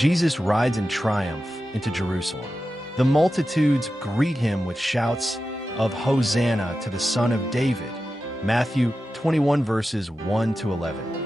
Jesus rides in triumph into Jerusalem. The multitudes greet him with shouts of Hosanna to the Son of David. Matthew 21 verses 1 to 11.